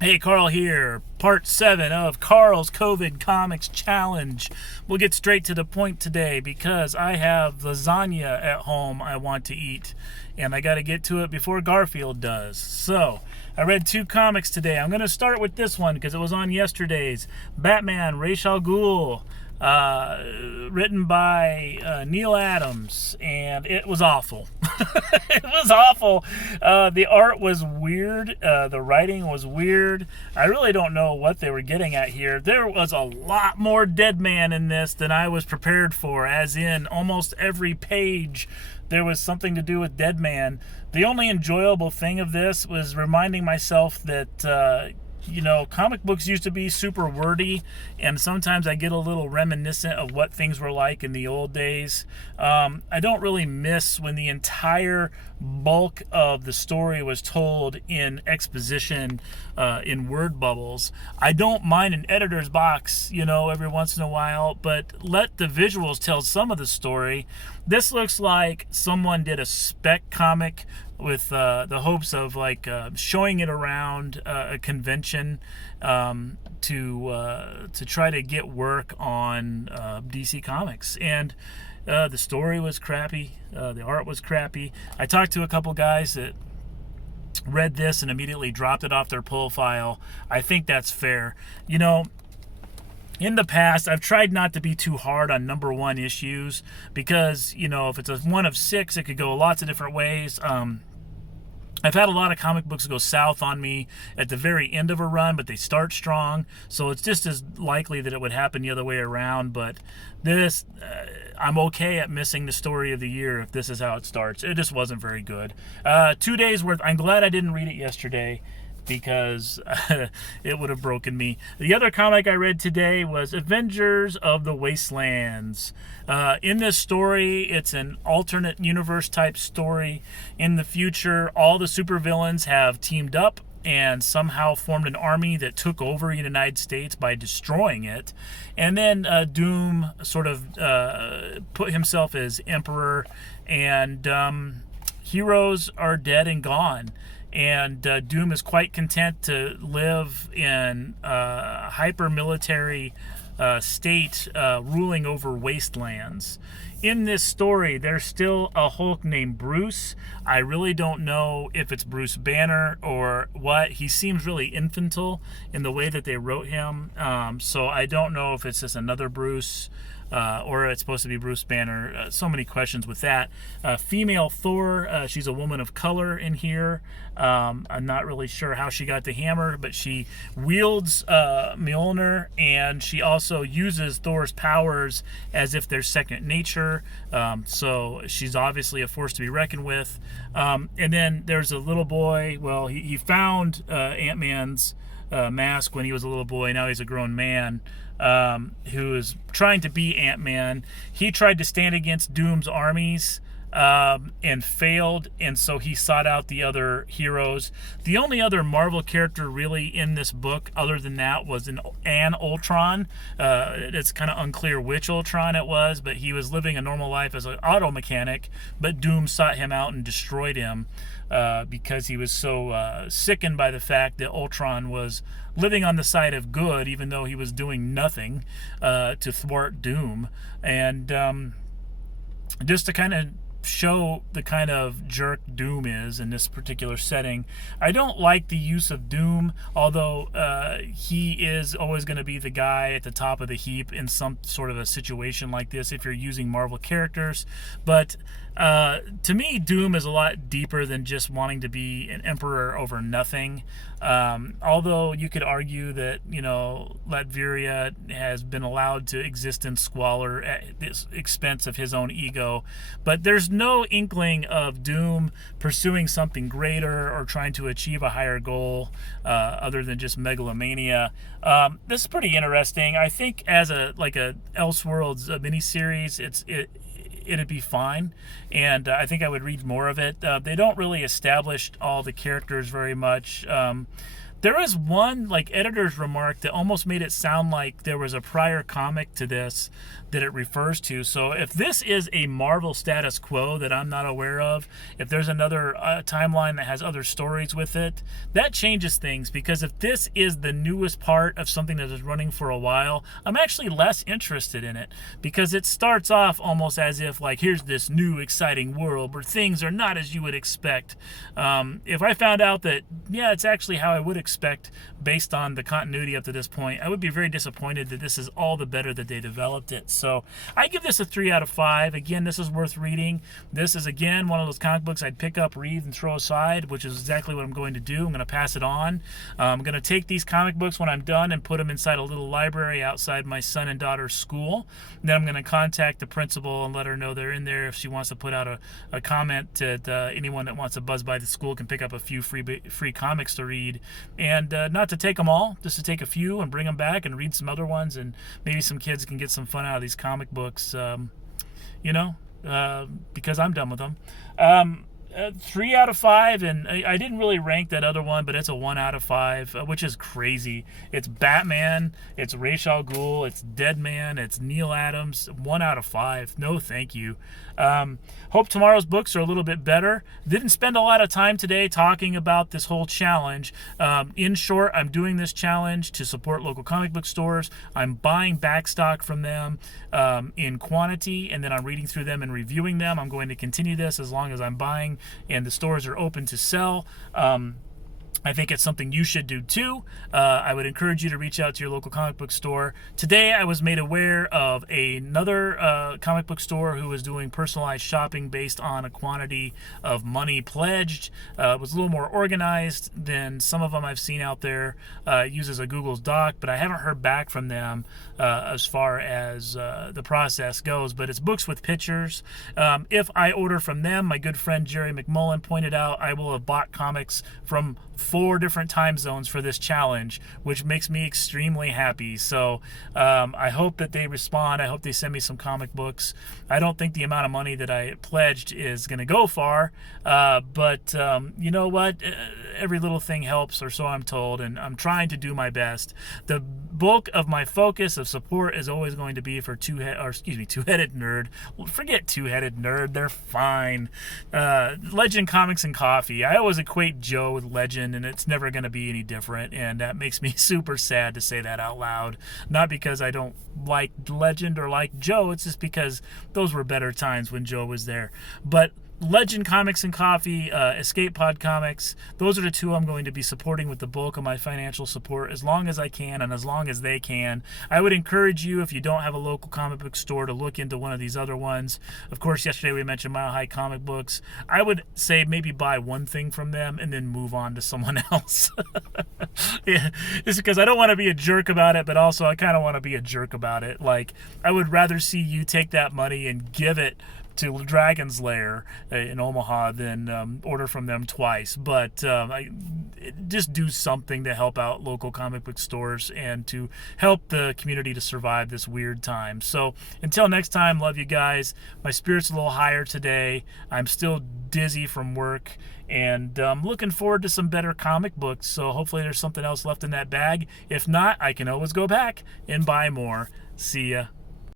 Hey, Carl here. Part 7 of Carl's COVID Comics Challenge. We'll get straight to the point today because I have lasagna at home I want to eat, and I got to get to it before Garfield does. So, I read 2 comics today. I'm going to start with this one because it was on yesterday's. Batman, Ra's al Ghul. Written by Neil Adams, and it was awful. It was awful. The art was weird. The writing was weird. I really don't know what they were getting at here. There was a lot more Dead Man in this than I was prepared for, as in almost every page there was something to do with Dead Man. The only enjoyable thing of this was reminding myself that comic books used to be super wordy, and sometimes I get a little reminiscent of what things were like in the old days. I don't really miss when the entire bulk of the story was told in exposition, in word bubbles. I don't mind an editor's box, every once in a while, but let the visuals tell some of the story. This looks like someone did a spec comic with the hopes of showing it around a convention to try to get work on DC Comics. And the story was crappy. The art was crappy. I talked to a couple guys that read this and immediately dropped it off their pull file. I think that's fair. In the past, I've tried not to be too hard on number 1 issues because, if it's a 1 of 6, it could go lots of different ways. I've had a lot of comic books go south on me at the very end of a run, but they start strong, so it's just as likely that it would happen the other way around. But this, I'm okay at missing the story of the year if this is how it starts. It just wasn't very good. 2 days worth. I'm glad I didn't read it yesterday, because it would have broken me. The other comic I read today was Avengers of the Wastelands. In this story, it's an alternate universe type story. In the future, all the supervillains have teamed up and somehow formed an army that took over the United States by destroying it. And then Doom sort of put himself as emperor, and heroes are dead and gone. And Doom is quite content to live in a hyper-military state ruling over Wastelands. In this story, there's still a Hulk named Bruce. I really don't know if it's Bruce Banner or what. He seems really infantile in the way that they wrote him. So I don't know if it's just another Bruce or it's supposed to be Bruce Banner. So many questions with that. Female Thor, she's a woman of color in here. I'm not really sure how she got the hammer, but she wields Mjolnir, and she also uses Thor's powers as if they're second nature. So she's obviously a force to be reckoned with. And then there's a little boy. Well, he found Ant-Man's mask when he was a little boy. Now he's a grown man, who is trying to be Ant-Man. He tried to stand against Doom's armies and failed, and so he sought out the other heroes. The only other Marvel character really in this book other than that was an Ultron. It's kind of unclear which Ultron it was, but he was living a normal life as an auto mechanic, but Doom sought him out and destroyed him because he was so sickened by the fact that Ultron was living on the side of good, even though he was doing nothing to thwart Doom. And just to kind of show the kind of jerk Doom is in this particular setting. I don't like the use of Doom, although he is always going to be the guy at the top of the heap in some sort of a situation like this if you're using Marvel characters. But to me, Doom is a lot deeper than just wanting to be an emperor over nothing. Although you could argue that, Latveria has been allowed to exist in squalor at the expense of his own ego. But there's no inkling of Doom pursuing something greater or trying to achieve a higher goal other than just megalomania. This is pretty interesting. I think as a Elseworlds miniseries, it'd be fine, and I think I would read more of it. They don't really establish all the characters very much. There is one like editor's remark that almost made it sound like there was a prior comic to this that it refers to. So if this is a Marvel status quo that I'm not aware of, if there's another timeline that has other stories with it, that changes things, because if this is the newest part of something that is running for a while, I'm actually less interested in it, because it starts off almost as if like, here's this new exciting world where things are not as you would expect. If I found out that, yeah, it's actually how I would expect based on the continuity up to this point, I would be very disappointed that this is all the better that they developed it. So I give this a 3 out of 5. Again, this is worth reading. This is, again, one of those comic books I'd pick up, read, and throw aside, which is exactly what I'm going to do. I'm going to pass it on. I'm going to take these comic books when I'm done and put them inside a little library outside my son and daughter's school. Then I'm going to contact the principal and let her know they're in there. If she wants to put out a comment that anyone that wants to buzz by the school can pick up a few free comics to read. And not to take them all, just to take a few and bring them back and read some other ones, and maybe some kids can get some fun out of these comic books, because I'm done with them. 3 out of 5, and I didn't really rank that other one, but it's a 1 out of 5, which is crazy. It's Batman, it's Ra's al Ghul, it's Deadman, it's Neil Adams. 1 out of 5. No, thank you. Hope tomorrow's books are a little bit better. Didn't spend a lot of time today talking about this whole challenge. In short, I'm doing this challenge to support local comic book stores. I'm buying back stock from them in quantity, and then I'm reading through them and reviewing them. I'm going to continue this as long as I'm buying and the stores are open to sell. I think it's something you should do too. I would encourage you to reach out to your local comic book store. Today I was made aware of another comic book store who was doing personalized shopping based on a quantity of money pledged. It was a little more organized than some of them I've seen out there. It uses a Google's Doc, but I haven't heard back from them as far as the process goes. But it's books with pictures. If I order from them, my good friend Jerry McMullen pointed out, I will have bought comics from 4 different time zones for this challenge, which makes me extremely happy. So I hope that they respond. I hope they send me some comic books. I don't think the amount of money that I pledged is going to go far, but you know what? Every little thing helps, or so I'm told, and I'm trying to do my best. The bulk of my focus of support is always going to be for Two-Headed Nerd. Forget Two-Headed Nerd. They're fine. Legend Comics and Coffee. I always equate Joe with Legend, and it's never going to be any different, and that makes me super sad to say that out loud. Not because I don't like Legend or like Joe, it's just because those were better times when Joe was there. But Legend Comics and Coffee, Escape Pod Comics, those are the 2 I'm going to be supporting with the bulk of my financial support as long as I can and as long as they can. I would encourage you, if you don't have a local comic book store, to look into one of these other ones. Of course, yesterday we mentioned Mile High Comic Books. I would say maybe buy one thing from them and then move on to someone else. Yeah, just because I don't want to be a jerk about it, but also I kind of want to be a jerk about it. Like, I would rather see you take that money and give it to Dragon's Lair in Omaha than order from them twice. But just do something to help out local comic book stores and to help the community to survive this weird time. So until next time, love you guys. My spirit's a little higher today. I'm still dizzy from work, and I'm looking forward to some better comic books. So hopefully there's something else left in that bag. If not, I can always go back and buy more. See ya.